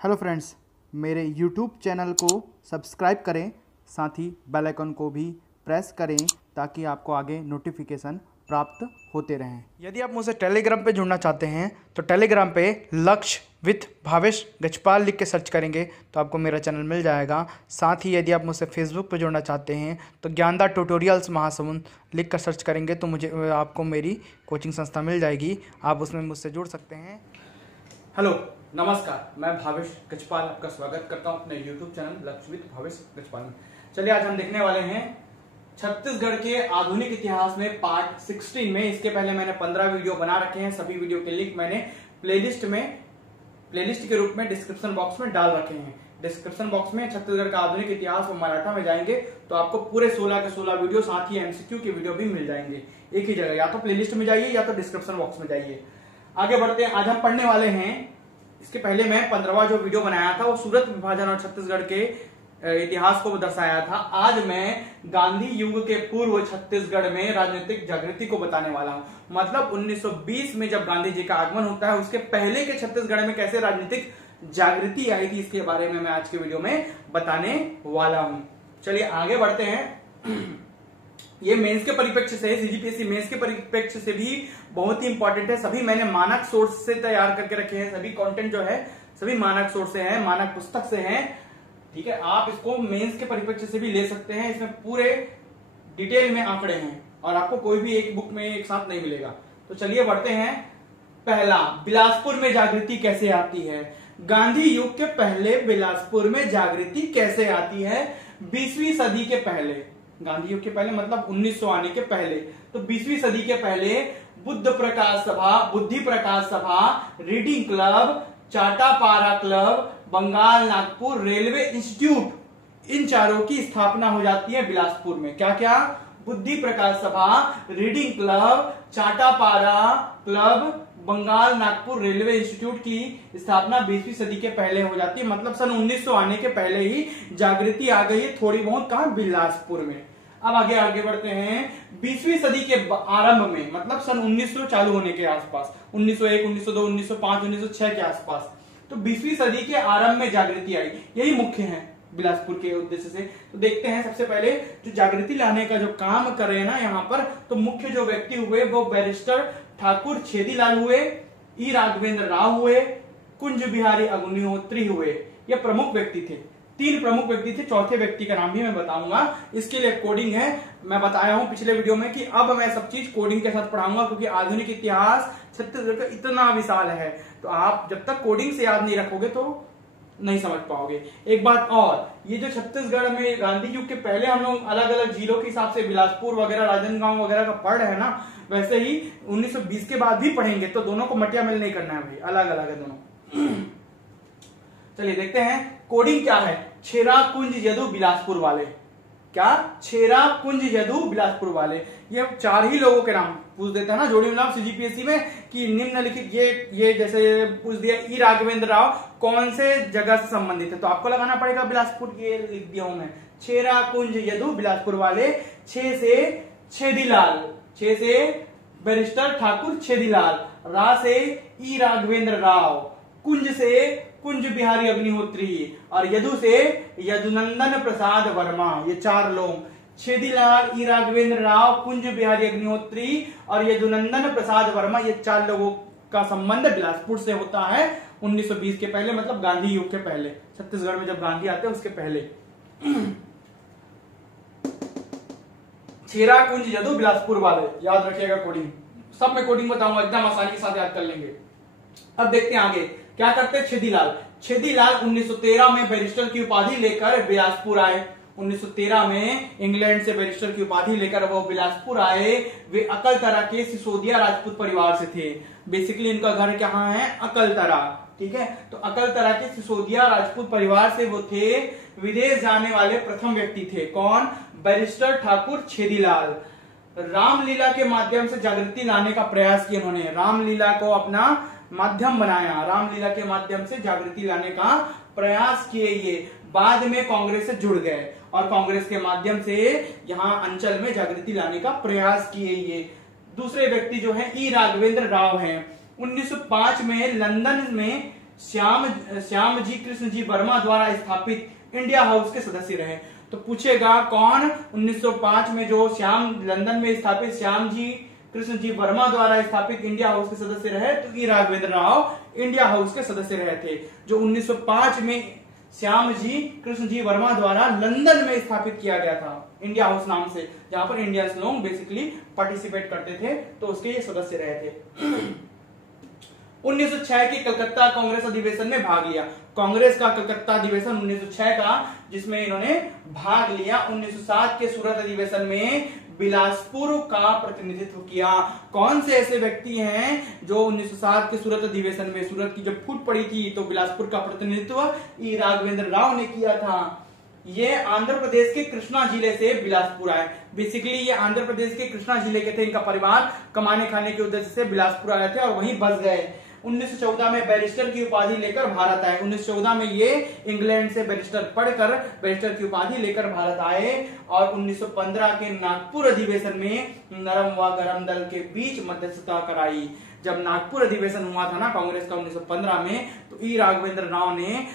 Hello friends, मेरे YouTube channel को subscribe करें, साथ ही बेल आइकन को भी प्रेस करें ताकि आपको आगे नोटिफिकेशन प्राप्त होते रहें। यदि आप मुझसे टेलीग्राम पे जुड़ना चाहते हैं तो टेलीग्राम पे लक्ष्य विथ भावेश गजपाल लिख के सर्च करेंगे तो आपको मेरा चैनल मिल जाएगा। साथ ही यदि आप मुझसे फेसबुक पे जुड़ना चाहते हैं तो ज्ञानदा ट्यूटोरियल्स महासमुंद लिख कर सर्च करेंगे तो आपको मेरी कोचिंग संस्था मिल जाएगी। आप उसमें मुझसे जुड़ सकते हैं। हेलो नमस्कार, मैं भावेश गजपाल आपका स्वागत करता हूं अपने YouTube चैनल लक्ष्य विथ भावेश गजपाल में। चलिए आज हम देखने वाले हैं छत्तीसगढ़ के आधुनिक इतिहास में पार्ट 16 में। इसके पहले मैंने 15 वीडियो बना रखे हैं। सभी वीडियो के लिंक मैंने प्लेलिस्ट के रूप में डिस्क्रिप्शन बॉक्स में डाल रखे हैं। डिस्क्रिप्शन बॉक्स में छत्तीसगढ़ का आधुनिक इतिहास और मराठा में जाएंगे तो आपको पूरे 16 के 16 वीडियो, साथ ही MCQ के वीडियो भी मिल जाएंगे एक ही जगह। या तो प्लेलिस्ट में जाइए या तो डिस्क्रिप्शन बॉक्स में जाइए। आगे बढ़ते हैं। आज हम पढ़ने वाले हैं, इसके पहले मैं 15वां जो वीडियो बनाया था वो सूरत विभाजन और छत्तीसगढ़ के इतिहास को दर्शाया था। आज मैं गांधी युग के पूर्व छत्तीसगढ़ में राजनीतिक जागृति को बताने वाला हूं। मतलब 1920 में जब गांधी जी का आगमन होता है उसके पहले के छत्तीसगढ़ में कैसे राजनीतिक जागृति आई थी, इसके बारे में मैं आज के वीडियो में बताने वाला हूं। चलिए आगे बढ़ते हैं। ये मेंस के परिप्रेक्ष्य से, CGPSC मेंस के परिप्रेक्ष्य से भी बहुत ही इंपॉर्टेंट है। सभी मैंने मानक सोर्स से तैयार करके रखे हैं। सभी कंटेंट जो है सभी मानक सोर्स से है, मानक पुस्तक से है। ठीक है, आप इसको मेंस के परिप्रेक्ष्य से भी ले सकते हैं। इसमें पूरे डिटेल में आंकड़े हैं और आपको कोई भी एक बुक में एक साथ नहीं मिलेगा। तो चलिए बढ़ते हैं। पहला, बिलासपुर में जागृति कैसे आती है। गांधी युग के पहले बिलासपुर में जागृति कैसे आती है। 20वीं सदी के पहले, गांधी युग के पहले मतलब 1900 आने के पहले, तो 20वीं सदी के पहले Buddhi Prakash Sabha, reading club, Chatapara club, Bengal Nagpur railway institute, इन चारों की स्थापना हो जाती है बिलासपुर में। क्या क्या? Buddhi Prakash Sabha, reading club, Chatapara club, Bengal Nagpur railway institute की स्थापना 20वीं सदी के पहले हो जाती है। मतलब सन 1900 आने के पहले ही जागृति आ गई है थोड़ी बहुत। कहां? बिलासपुर में। अब आगे बढ़ते हैं। 20वीं सदी के आरंभ में, मतलब सन 1900 चालू होने के आसपास, 1901, 1902, 1905, 1906 के आसपास, तो 20वीं सदी के आरंभ में जागृति आई। यही मुख्य है बिलासपुर के उद्देश्य से। तो देखते हैं सबसे पहले जो जागृति लाने का जो काम कर रहे हैं ना यहाँ पर, तो मुख्य जो व्यक्ति हुए वो बैरिस्टर ठाकुर छेदीलाल हुए, ई राघवेंद्र राव हुए, कुंज बिहारी अग्निहोत्री हुए। ये प्रमुख व्यक्ति थे। 3 प्रमुख व्यक्ति थे। चौथे व्यक्ति का नाम भी मैं बताऊंगा। इसके लिए कोडिंग है, मैं बताया हूं पिछले वीडियो में कि अब मैं सब चीज कोडिंग के साथ पढ़ाऊंगा, क्योंकि आधुनिक इतिहास छत्तीसगढ़ का इतना विशाल है। तो आप जब तक कोडिंग से याद नहीं रखोगे तो नहीं समझ पाओगे। एक बात और, ये जो छत्तीसगढ़ में गांधी युग के पहले हम लोग अलग अलग जिलों के हिसाब से बिलासपुर वगैरह, राजनांदगांव वगैरह का पढ़ रहे हैं ना, वैसे ही 1920 के बाद भी पढ़ेंगे। तो दोनों को मटिया मेल नहीं करना है भाई, अलग अलग है दोनों। चलिए देखते हैं कोडिंग क्या है। छेरा कुंज यदु बिलासपुर वाले। क्या? छेरा कुंज यदु बिलासपुर वाले। ये 4 ही लोगों के नाम पूछ देते हैं ना जोड़ी मिलाप CGPSC में, कि निम्नलिखित ये जैसे पूछ दिया ई राघवेंद्र राव कौन से जगह से संबंधित है, तो आपको लगाना पड़ेगा बिलासपुर। ये लिख दिया हूं मैं, छेरा कुंज यदु बिलासपुर वाले। 6 से छेदीलाल, 6 से बैरिस्टर ठाकुर छेदीलाल, रा से ई राघवेंद्र राव, कुंज से कुंज बिहारी अग्निहोत्री और यदु से यदुनंदन प्रसाद वर्मा। ये 4 लोग, छेदीलाल, ई राघवेंद्र राव, कुंज बिहारी अग्निहोत्री और यदुनंदन प्रसाद वर्मा, ये 4 लोगों का संबंध बिलासपुर से होता है 1920 के पहले, मतलब गांधी युग के पहले। छत्तीसगढ़ में जब गांधी आते हैं उसके पहले। छेरा कुंज यदु बिलासपुर वाले, याद रखिएगा कोडिंग। सब में कोडिंग बताऊंगा, एकदम आसानी के साथ याद कर लेंगे। अब देखते हैं आगे क्या करते हैं। छेदीलाल 1913 में बैरिस्टर की उपाधि लेकर बिलासपुर आए। 1913 में इंग्लैंड से बैरिस्टर की उपाधि लेकर वो बिलासपुर आए। वे अकलतरा के सिसोदिया राजपूत परिवार से थे। बेसिकली इनका घर कहाँ है? अकलतरा। ठीक है, तो अकलतरा के सिसोदिया राजपूत परिवार से वो थे। विदेश जाने वाले प्रथम व्यक्ति थे। कौन? बैरिस्टर ठाकुर छेदीलाल। रामलीला के माध्यम से जागृति लाने का प्रयास किया इन्होंने। रामलीला को अपना माध्यम बनाया, रामलीला के माध्यम से जागृति लाने का प्रयास किए। ये बाद में कांग्रेस से जुड़ गए और कांग्रेस के माध्यम से यहाँ अंचल में जागृति लाने का प्रयास किए। ये दूसरे व्यक्ति जो है ई राघवेंद्र राव हैं। 1905 में लंदन में श्याम जी कृष्ण जी वर्मा द्वारा स्थापित इंडिया हाउस के सदस्य रहे। तो पूछेगा कौन 1905 में जो लंदन में स्थापित श्याम जी कृष्ण जी वर्मा द्वारा स्थापित इंडिया हाउस के सदस्य रहे, तो ई राघवेंद्र राव इंडिया हाउस के सदस्य रहे थे, जो 1905 में श्याम जी कृष्ण जी वर्मा द्वारा लंदन में स्थापित किया गया था इंडिया हाउस नाम से, जहां पर इंडियंस लोग बेसिकली पार्टिसिपेट करते थे, तो उसके ये सदस्य रहे थे। 1906 के कलकत्ता कांग्रेस अधिवेशन में भाग लिया। कांग्रेस का कलकत्ता अधिवेशन 1906 का, जिसमें इन्होंने भाग लिया। 1907 के सूरत अधिवेशन में बिलासपुर का प्रतिनिधित्व किया। कौन से ऐसे व्यक्ति हैं जो 1907 के सूरत अधिवेशन में, सूरत की जब फूट पड़ी थी तो बिलासपुर का प्रतिनिधित्व ई राघवेंद्र राव ने किया था। ये आंध्र प्रदेश के कृष्णा जिले से बिलासपुर आए। बेसिकली ये आंध्र प्रदेश के कृष्णा जिले के थे। इनका परिवार कमाने खाने के उद्देश्य से बिलासपुर आए थे और वहीं बस गए। 1914 में बैरिस्टर की उपाधि लेकर भारत आए। 1914 में ये इंग्लैंड से बैरिस्टर पढ़कर बैरिस्टर की उपाधि लेकर भारत आए और 1915 के नागपुर अधिवेशन में नरम व गरम दल के बीच मध्यस्थता कराई। जब नागपुर अधिवेशन हुआ था ना कांग्रेस का 1915 में, तो ई राघवेंद्र राव ने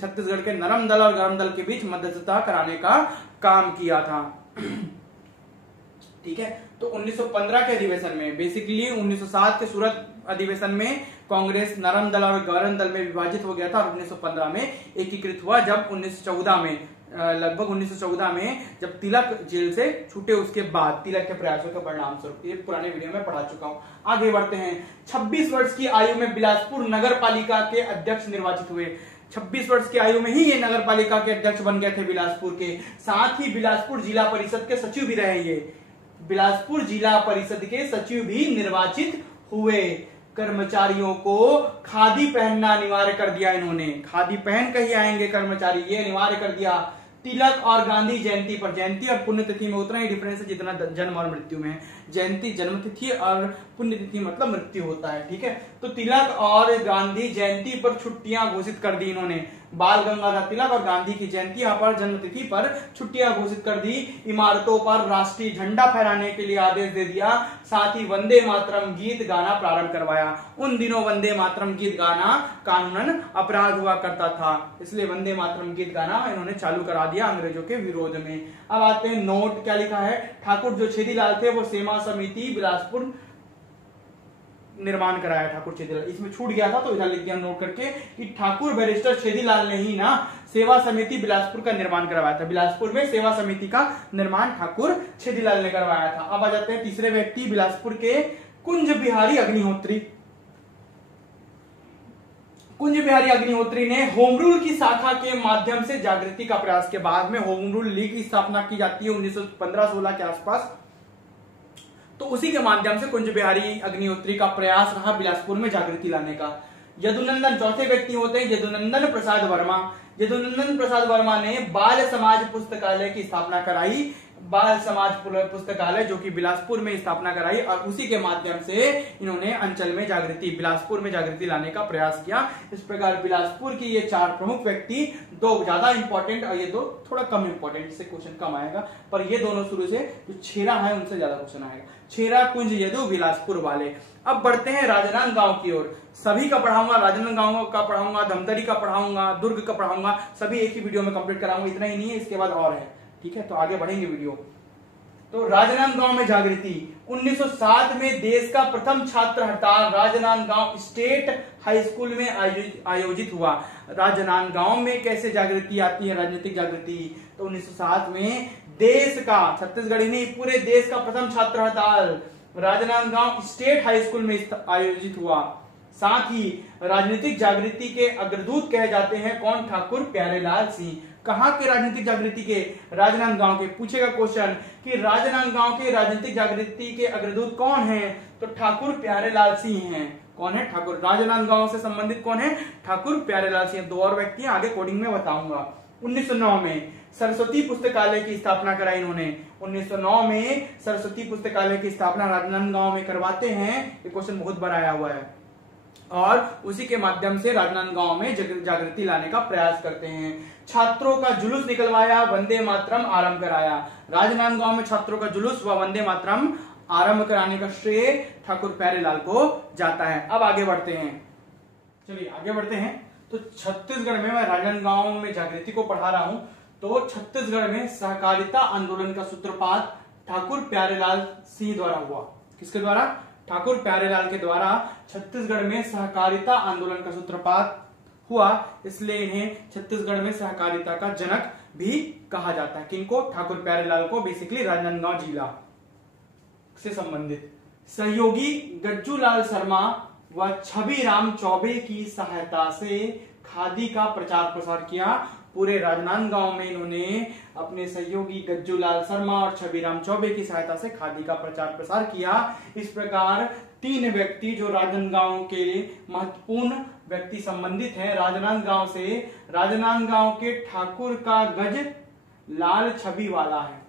छत्तीसगढ़ के नरम दल और गरम दल के बीच मध्यस्थता कराने का काम किया था। ठीक है, तो 1915 के अधिवेशन में, बेसिकली 1907 के सूरत अधिवेशन में कांग्रेस नरम दल और गरम दल में विभाजित हो गया था और 1915 में एकीकृत हुआ। जब 1914 में, लगभग 1914 में जब तिलक जेल से छूटे, उसके बाद तिलक के प्रयासों के परिणाम स्वरूप, ये पुराने वीडियो में पढ़ा चुका हूं। आगे बढ़ते हैं। 26 वर्ष की आयु में बिलासपुर नगर पालिका के अध्यक्ष निर्वाचित हुए। 26 वर्ष की आयु में ही ये नगर पालिका के अध्यक्ष बन गए थे बिलासपुर के। साथ ही बिलासपुर जिला परिषद के सचिव भी रहे। ये बिलासपुर जिला परिषद के सचिव भी निर्वाचित हुए। कर्मचारियों को खादी पहनना अनिवार्य कर दिया इन्होंने। खादी पहन कर ही आएंगे कर्मचारी, ये अनिवार्य कर दिया। तिलक और गांधी जयंती पर, जयंती और पुण्यतिथि में उतना ही डिफरेंस है जितना जन्म और मृत्यु में है। जयंती जन्म तिथि और पुण्यतिथि मतलब मृत्यु होता है। ठीक है, तो तिलक और गांधी जयंती पर छुट्टियां घोषित कर दी इन्होंने। बाल गंगाधर तिलक और गांधी की जयंती पर, जन्म तिथि पर छुट्टियां घोषित कर दी। इमारतों पर राष्ट्रीय झंडा फहराने के लिए आदेश दे दिया। साथ ही वंदे मातरम गीत गाना प्रारंभ करवाया। उन दिनों वंदे मातरम गीत गाना कानूनन अपराध हुआ करता था, इसलिए वंदे मातरम गीत गाना इन्होंने चालू करा दिया अंग्रेजों के विरोध में। अब आते हैं नोट, क्या लिखा है। ठाकुर जो छेदीलाल थे वो सेवा समिति बिलासपुर निर्माण कराया। ठाकुर छेदीलाल, इसमें छूट गया था तो इधर लिख दिया नोट करके कि ठाकुर बैरिस्टर छेदीलाल ने ही ना सेवा समिति बिलासपुर का निर्माण करवाया था। बिलासपुर में सेवा समिति का निर्माण ठाकुर छेदीलाल ने करवाया था। अब आ जाते हैं तीसरे व्यक्ति, बिलासपुर के कुंज बिहारी अग्निहोत्री। कुंज बिहारी अग्निहोत्री ने होम रूल की शाखा के माध्यम से जागृति का प्रयास किया। बाद में होम रूल लीग की स्थापना की जाती है 1915-16 के आसपास, तो उसी के माध्यम से कुंज बिहारी अग्निहोत्री का प्रयास रहा बिलासपुर में जागृति लाने का। यदुनंदन चौथे व्यक्ति होते हैं यदुनंदन प्रसाद वर्मा। यदुनंदन प्रसाद वर्मा ने बाल समाज पुस्तकालय की स्थापना कराई। बाल समाज पुस्तकालय जो कि बिलासपुर में स्थापना कराई और उसी के माध्यम से इन्होंने अंचल में जागृति, बिलासपुर में जागृति लाने का प्रयास किया। इस प्रकार बिलासपुर की ये 4 प्रमुख व्यक्ति, 2 ज्यादा इंपॉर्टेंट और ये 2 थोड़ा कम इंपॉर्टेंट, इससे क्वेश्चन कम आएगा, पर ये दोनों शुरू से जो छेरा है उनसे ज्यादा क्वेश्चन आएगा। छेरा, कुंज, यदु, बिलासपुर वाले। अब बढ़ते हैं राजनांदगांव की ओर। सभी का पढ़ाऊंगा, राजनांदगांव का पढ़ाऊंगा, धमतरी का पढ़ाऊंगा, दुर्ग का पढ़ाऊंगा, सभी एक ही वीडियो में कंप्लीट कराऊंगा। इतना ही नहीं है, इसके बाद और है। ठीक है, तो आगे बढ़ेंगे वीडियो। तो राजनांदगांव में जागृति। 1907 में देश का प्रथम छात्र हड़ताल राजनांदगांव स्टेट हाई स्कूल में आयोजित हुआ। राजनांदगांव में कैसे जागृति आती है, राजनीतिक जागृति? तो 1907 में देश का, छत्तीसगढ़ ही नहीं पूरे देश का प्रथम छात्र हड़ताल राजनांदगांव स्टेट हाई स्कूल में आयोजित हुआ। साथ ही राजनीतिक जागृति के अग्रदूत कहे जाते हैं कौन? ठाकुर प्यारेलाल सिंह। कहां के राजनीतिक जागृति के? राजनांदगांव के। पूछेगा क्वेश्चन कि राजनांदगांव के राजनीतिक जागृति के अग्रदूत कौन हैं? तो ठाकुर प्यारेलाल सिंह हैं। कौन है? ठाकुर। राजनांदगांव से संबंधित कौन है? ठाकुर प्यारेलाल सिंह। 2 और व्यक्ति आगे कोडिंग में बताऊंगा। 1909 में सरस्वती पुस्तकालय की स्थापना कराई इन्होंने। 1909 में सरस्वती पुस्तकालय की स्थापना राजनांदगांव में करवाते हैं। ये क्वेश्चन बहुत बार आया हुआ है और उसी के माध्यम से राजनांदगांव में जागृति लाने का प्रयास करते हैं। छात्रों का जुलूस निकलवाया, वंदे मातरम आरंभ कराया। राजनांदगांव में छात्रों का जुलूस व वंदे मातरम आरंभ कराने का श्रेय ठाकुर प्यारेलाल को जाता है। अब आगे बढ़ते हैं, चलिए आगे बढ़ते हैं। तो छत्तीसगढ़ में मैं राजनांदगांव में जागृति को पढ़ा रहा हूं। तो छत्तीसगढ़ में सहकारिता आंदोलन का सूत्रपात ठाकुर प्यारेलाल सिंह द्वारा हुआ। किसके द्वारा? ठाकुर प्यारेलाल के द्वारा छत्तीसगढ़ में सहकारिता आंदोलन का सूत्रपात हुआ, इसलिए इन्हें छत्तीसगढ़ में सहकारिता का जनक भी कहा जाता है। किनको? ठाकुर प्यारेलाल को, बेसिकली राजनांदगांव जिला से संबंधित। सहयोगी गज्जूलाल शर्मा व छबीराम चौबे की सहायता से खादी का प्रचार प्रसार किया। पूरे राजनांदगांव में इन्होंने अपने सहयोगी गज्जूलाल शर्मा और छबीराम चौबे की सहायता से खादी का प्रचार प्रसार किया। इस प्रकार 3 व्यक्ति जो राजनांदगांव के महत्वपूर्ण व्यक्ति संबंधित हैं राजनांदगांव से। राजनांदगांव के ठाकुर का गज लाल छवि वाला है।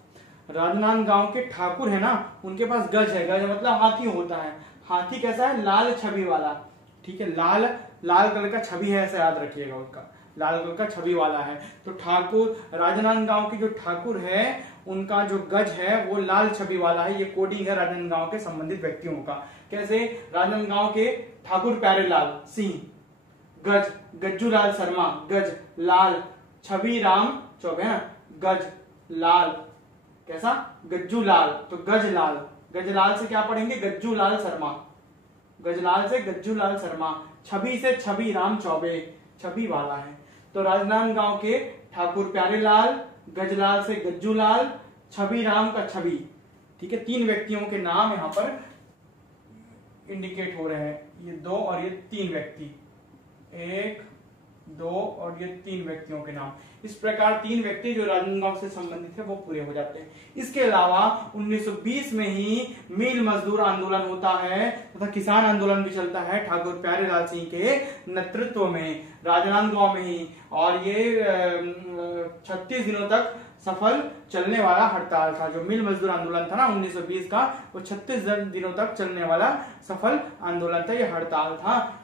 राजनांदगांव के ठाकुर है ना, उनके पास गज है। गज मतलब हाथी होता है। हाथी कैसा है? लाल छवि वाला। ठीक है, लाल कलर का छवि है, ऐसा याद रखिएगा। उसका लाल कलर का छवि वाला है। तो ठाकुर, राजनांदगांव के जो ठाकुर है उनका जो गज है वो लाल छवि वाला है। ये कोडिंग है राजनांदगांव के संबंधित व्यक्तियों का। कैसे? राजनांदगांव के ठाकुर प्यारेलाल सिंह गज, गज्जूलाल शर्मा गज लाल, छबीराम चौबे है गज लाल। कैसा? गज्जूलाल, तो गजलाल। गजलाल से क्या पढ़ेंगे? गज्जूलाल शर्मा। गजलाल से गज्जूलाल शर्मा। छवि से छबीराम चौबे, छवि वाला है। तो राजनांदगांव के ठाकुर प्यारेलाल, गजलाल से गज्जूलाल, छबीराम का छवि। ठीक है, 3 व्यक्तियों के नाम यहां पर इंडिकेट हो रहे हैं। ये 2 और ये 3 व्यक्ति, 1, 2 और ये 3 व्यक्तियों के नाम। इस प्रकार 3 व्यक्ति जो राजनांदगांव से संबंधित है वो पूरे हो जाते हैं। इसके अलावा 1920 में ही मिल मजदूर आंदोलन होता है तथा किसान आंदोलन भी चलता है ठाकुर प्यारेलाल सिंह के नेतृत्व में राजनांदगांव में ही। और ये 36 दिनों तक सफल चलने वाला हड़ताल था। जो मिल मजदूर आंदोलन था ना 1920 का, वो 36 दिनों तक चलने वाला सफल आंदोलन था। ये हड़ताल था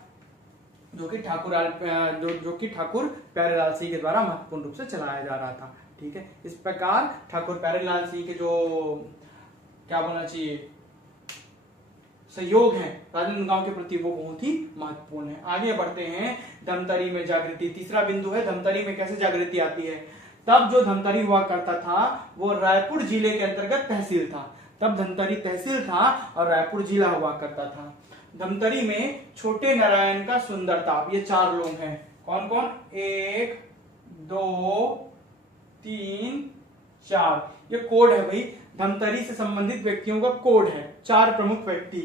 जो कि ठाकुर प्यारेलाल सिंह के द्वारा महत्वपूर्ण रूप से चलाया जा रहा था। ठीक है, इस प्रकार ठाकुर प्यारेलाल सिंह के जो क्या बोलना चाहिए सहयोग है राजनांदगांव के प्रति वो बहुत ही महत्वपूर्ण है। आगे बढ़ते हैं। धमतरी में जागृति, तीसरा बिंदु है धमतरी में कैसे जागृति आती है। तब जो धमतरी हुआ करता था वो रायपुर जिले के अंतर्गत तहसील था। तब धमतरी तहसील था और रायपुर जिला हुआ करता था। धमतरी में छोटे नारायण का सुंदर ताप, ये 4 लोग हैं। कौन कौन? 1, 2, 3, 4। ये कोड है भाई, धमतरी से संबंधित व्यक्तियों का कोड है। 4 प्रमुख व्यक्ति।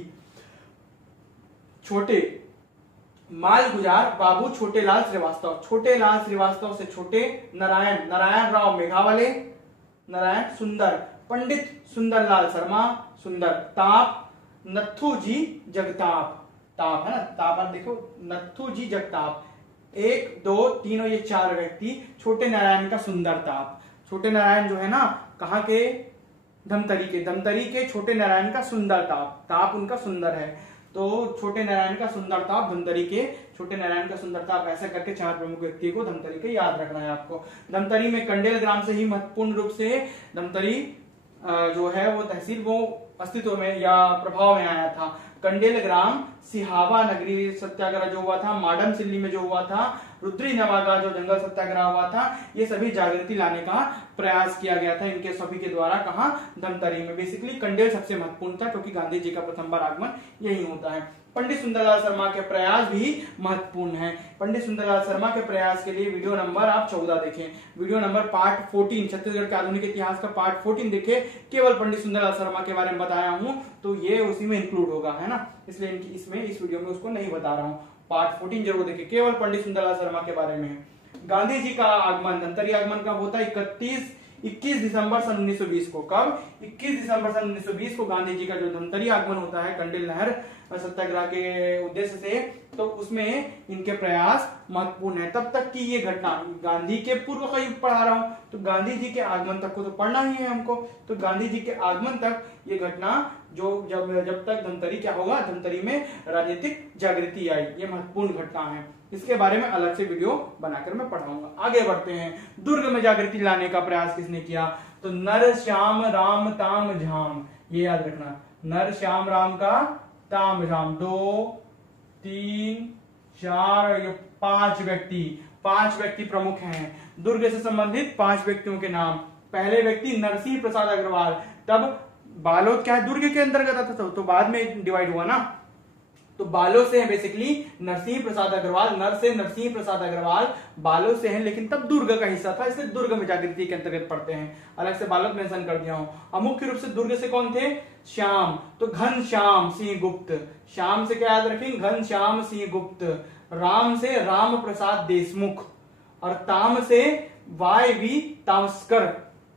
छोटे माल गुजार बाबू छोटेलाल श्रीवास्तव। छोटेलाल श्रीवास्तव से छोटे नारायण, नारायण राव मेघावाले, नारायण सुंदर, पंडित सुंदरलाल शर्मा सुंदर, ताप नथु जी जगताप। ताप है ना, ताप आप देखो, नथु जी जगताप। 1, 2, 3 ये 4 व्यक्ति छोटे नारायण का सुंदर ताप। छोटे नारायण जो है ना कहाँ के? धमतरी के छोटे नारायण का सुंदर ताप। ताप उनका सुंदर है। तो छोटे नारायण का सुंदर ताप, धमतरी के छोटे नारायण का सुंदर ताप, ऐसा करके 4 प्रमुख व्यक्ति को धमतरी के याद रखना है आपको। धमतरी में कंडेल ग्राम से ही महत्वपूर्ण रूप से धमतरी जो है वो तहसील वो अस्तित्व में या प्रभाव में आया था। कंडेल ग्राम, सिहावा नगरी सत्याग्रह जो हुआ था, माडम सिल्ली में जो हुआ था, रुद्री नवागा जो जंगल सत्याग्रह हुआ था, ये सभी जागृति लाने का प्रयास किया गया था इनके सभी के द्वारा। कहा? धमतरी में। बेसिकली कंडेल सबसे महत्वपूर्ण था क्योंकि गांधी जी का प्रथम बार आगमन यही होता है। पंडित सुंदरलाल शर्मा के प्रयास भी महत्वपूर्ण है। पंडित सुंदरलाल शर्मा के प्रयास के लिए वीडियो नंबर आप 14 देखें। वीडियो नंबर पार्ट 14 छत्तीसगढ़ के आधुनिक इतिहास का पार्ट 14 देखें। केवल पंडित सुंदरलाल शर्मा के बारे में बताया हूं तो ये उसी में इंक्लूड होगा, है ना, इसलिए इसमें इस वीडियो में उसको नहीं बता रहा हूं। पार्ट 14 जरूर देखें, केवल पंडित सुंदरलाल शर्मा के बारे में। गांधी जी का आगमन, धमतरी आगमन कब होता है? 21 दिसंबर सन 1920 को। कब? 21 दिसंबर सन 1920 को गांधी जी का जो धमतरी आगमन होता है कंडेल नहर सत्याग्रह के उद्देश्य से, तो उसमें इनके प्रयास महत्वपूर्ण है। तब तक की ये घटना, गांधी के पूर्व का युग पढ़ा रहा हूं तो गांधी जी के आगमन तक को तो पढ़ना ही है हमको। तो गांधी जी के आगमन तक ये घटना जो जब तक धमतरी क्या होगा, धमतरी में राजनीतिक जागृति आई, ये महत्वपूर्ण घटना है। इसके बारे में अलग से वीडियो बनाकर मैं पढ़ाऊंगा। आगे बढ़ते हैं। दुर्ग में जागृति लाने का प्रयास किसने किया? तो नर श्याम राम ताम झाम, ये याद रखना, नर श्याम राम का ताम झाम। 2, 3, 4 ये 5 व्यक्ति प्रमुख हैं। दुर्ग से संबंधित 5 व्यक्तियों के नाम। पहले व्यक्ति नरसिंह प्रसाद अग्रवाल। तब बालोद क्या है, दुर्ग के अंतर्गत आता था, तो बाद में डिवाइड हुआ ना, तो बालोद से है बेसिकली नरसिंह प्रसाद अग्रवाल। नर से नरसिंह प्रसाद अग्रवाल बालोद से हैं, लेकिन तब दुर्ग का हिस्सा था, इसलिए दुर्ग में जागृति के अंतर्गत पढ़ते हैं। अलग से बालोद मेंशन कर दिया हूं। अब मुख्य रूप से दुर्ग से कौन थे, श्याम, तो घनश्याम सिंह गुप्त। श्याम से क्या याद रखेंगे, घनश्याम सिंह गुप्त। राम से राम प्रसाद देशमुख, और ताम से वाई तामस्कर।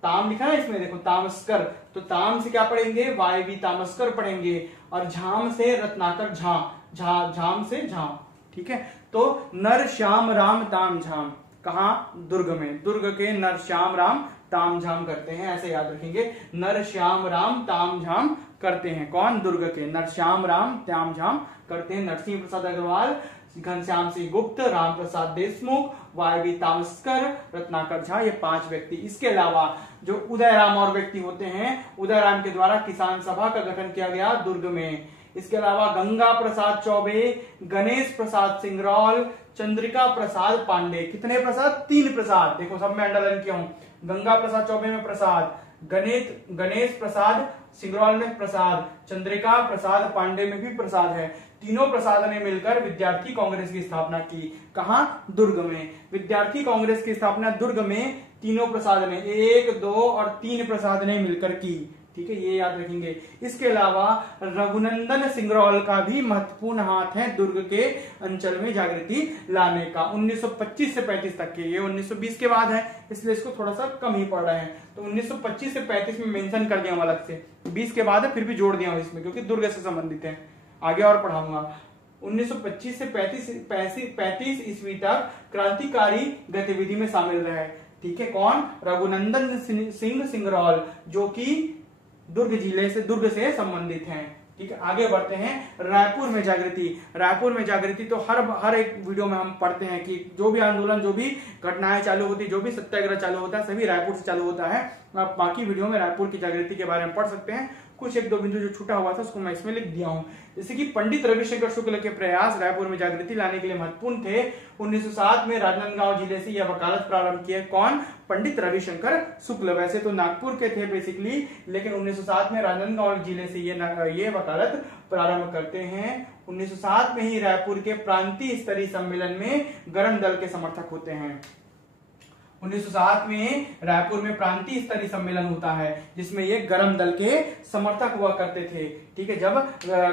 ताम लिखा है इसमें देखो, तामस्कर, तो ताम से क्या पढ़ेंगे, वाई तामस्कर पढ़ेंगे। और झाम से रत्नाकर झा, झाम से झा। ठीक है, तो नर श्याम राम ताम झाम, कहा, दुर्ग में। दुर्ग के नर श्याम राम ताम झाम करते हैं, ऐसे याद रखेंगे। नर श्याम राम ताम झाम करते हैं कौन, दुर्ग के नर श्याम राम ताम झाम करते हैं नरसिंह प्रसाद अग्रवाल, घनश्याम सिंह गुप्त, राम प्रसाद देशमुख, वाई तामस्कर, रत्नाकर झा, ये 5 व्यक्ति। इसके अलावा जो उदयराम और व्यक्ति होते हैं, उदयराम के द्वारा किसान सभा का गठन किया गया दुर्ग में। इसके अलावा गंगा प्रसाद चौबे, गणेश प्रसाद सिंगरौल, चंद्रिका प्रसाद पांडे। कितने प्रसाद, 3 प्रसाद, देखो सब में अंडरलाइन किया हूं। गंगा प्रसाद चौबे में प्रसाद, गणेश प्रसाद सिंगरौल में प्रसाद, चंद्रिका प्रसाद पांडे में भी प्रसाद है। तीनों प्रसाद ने मिलकर विद्यार्थी कांग्रेस की स्थापना की। कहां, दुर्ग में। विद्यार्थी कांग्रेस की स्थापना दुर्ग में तीनों प्रसाद ने, 1, 2 और 3 प्रसाद ने मिलकर की। ठीक है, ये याद रखेंगे। इसके अलावा रघुनंदन सिंगरौल का भी महत्वपूर्ण हाथ है दुर्ग के अंचल में जागृति लाने का। 1925 से 35 तक के, ये 1920 के बाद है, इसलिए इसको थोड़ा सा कम ही पढ़ रहे हैं। तो 1925 से 35 में मेंशन कर दिया अलग से, 20 के बाद है फिर भी जोड़ दिया हूं इसमें, क्योंकि दुर्ग से संबंधित है, आगे और पढ़ाऊंगा। 1925 से 35 ईस्वी तक क्रांतिकारी गतिविधि में शामिल रहे। ठीक है, कौन, रघुनंदन सिंह सिंगरौल, जो कि दुर्ग जिले से, दुर्ग से संबंधित हैं। ठीक है, आगे बढ़ते हैं। रायपुर में जागृति। रायपुर में जागृति तो हर एक वीडियो में हम पढ़ते हैं कि जो भी आंदोलन, जो भी घटनाएं चालू होती, जो भी सत्याग्रह चालू होता है, सभी रायपुर से चालू होता है। आप बाकी वीडियो में रायपुर की जागृति के बारे में पढ़ सकते हैं। कुछ 1-2 बिंदु जो छूटा हुआ था उसको मैं इसमें लिख दिया हूं। जैसे कि पंडित रविशंकर शुक्ल के प्रयास रायपुर में जागृति लाने के लिए महत्वपूर्ण थे। 1907 में राजनांदगांव जिले से यह वकालत प्रारंभ किए। कौन, पंडित रविशंकर शुक्ल। वैसे तो नागपुर के थे बेसिकली, लेकिन 1907 में राजनांदगांव जिले से ये वकालत प्रारंभ करते हैं। 1907 में ही रायपुर के प्रांतीय स्तरीय सम्मेलन में गरम दल के समर्थक होते हैं। 1907 में रायपुर में प्रांतीय स्तरीय सम्मेलन होता है, जिसमें ये गरम दल के समर्थक हुआ करते थे। ठीक है, जब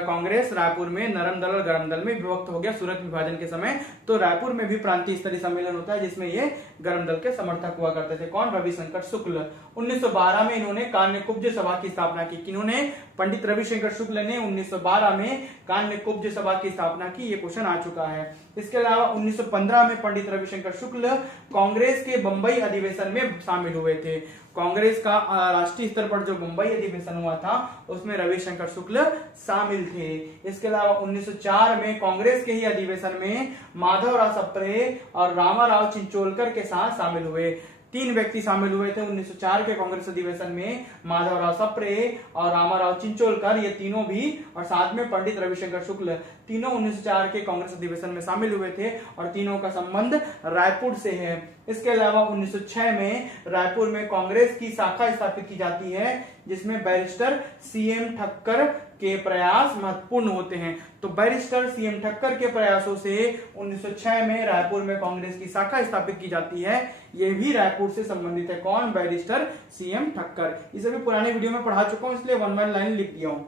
कांग्रेस रायपुर में नरम दल और गरम दल में विभक्त हो गया सूरत विभाजन के समय, तो रायपुर में भी प्रांतीय स्तरीय सम्मेलन होता है, जिसमें ये गरम दल के समर्थक हुआ करते थे। कौन, रविशंकर शुक्ल। 1912 में इन्होंने कान्यकुब्ज सभा की स्थापना की। किन्होंने, पंडित रविशंकर शुक्ल ने 1912 में कान्यकुब्ज सभा की स्थापना की। ये क्वेश्चन आ चुका है। इसके अलावा 1915 में पंडित रविशंकर शुक्ल कांग्रेस के बंबई अधिवेशन में शामिल हुए थे। कांग्रेस का राष्ट्रीय स्तर पर जो मुंबई अधिवेशन हुआ था, उसमें रविशंकर शुक्ल शामिल थे। इसके अलावा 1904 में कांग्रेस के ही अधिवेशन में माधवराव सप्रे और रामाराव चिंचोलकर के साथ शामिल हुए। 3 व्यक्ति शामिल हुए थे 1904 के कांग्रेस अधिवेशन में, माधवराव सप्रे और रामाराव चिंचोलकर, ये तीनों भी, और साथ में पंडित रविशंकर शुक्ल, तीनों 1904 के कांग्रेस अधिवेशन में शामिल हुए थे और तीनों का संबंध रायपुर से है। इसके अलावा 1906 में रायपुर में कांग्रेस की शाखा स्थापित की जाती है, जिसमें बैरिस्टर सीएम ठक्कर के प्रयास महत्वपूर्ण होते हैं। तो बैरिस्टर सीएम ठक्कर के प्रयासों से 1906 में रायपुर में कांग्रेस की शाखा स्थापित की जाती है। यह भी रायपुर से संबंधित है। कौन, बैरिस्टर सीएम ठक्कर। इसे भी पुराने वीडियो में पढ़ा चुका हूं, इसलिए 1 लाइन लिख दिया हूं।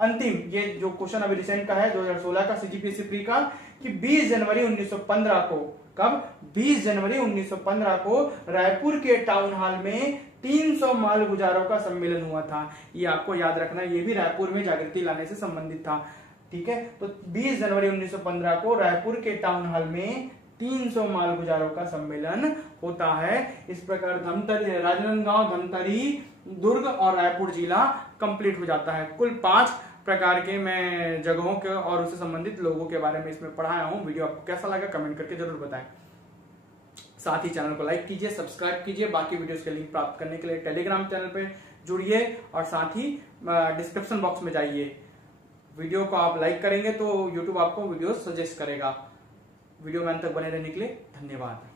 अंतिम, ये जो क्वेश्चन अभी रिसेंट का है 2016 का सीजीपीएससी प्री का, कि 20 जनवरी 1915 को, कब, 20 जनवरी 1915 को रायपुर के टाउन हॉल में 300 माल गुजारों का सम्मेलन हुआ था। ये आपको याद रखना, ये भी रायपुर में जागृति लाने से संबंधित था। ठीक है, तो 20 जनवरी 1915 को रायपुर के टाउन हॉल में 300 माल गुजारों का सम्मेलन होता है। इस प्रकार धमतरी, राजनांदगांव, धमतरी, दुर्ग और रायपुर जिला कंप्लीट हो जाता है। कुल 5 प्रकार के मैं जगहों के और उससे संबंधित लोगों के बारे में इसमें पढ़ाया हूं। वीडियो आपको कैसा लगा कमेंट करके जरूर बताएं। साथ ही चैनल को लाइक कीजिए, सब्सक्राइब कीजिए। बाकी वीडियोस के लिंक प्राप्त करने के लिए टेलीग्राम चैनल पे जुड़िए और साथ ही डिस्क्रिप्शन बॉक्स में जाइए। वीडियो को आप लाइक करेंगे तो यूट्यूब आपको वीडियो सजेस्ट करेगा। वीडियो में अंत तक बने रहने के लिए धन्यवाद।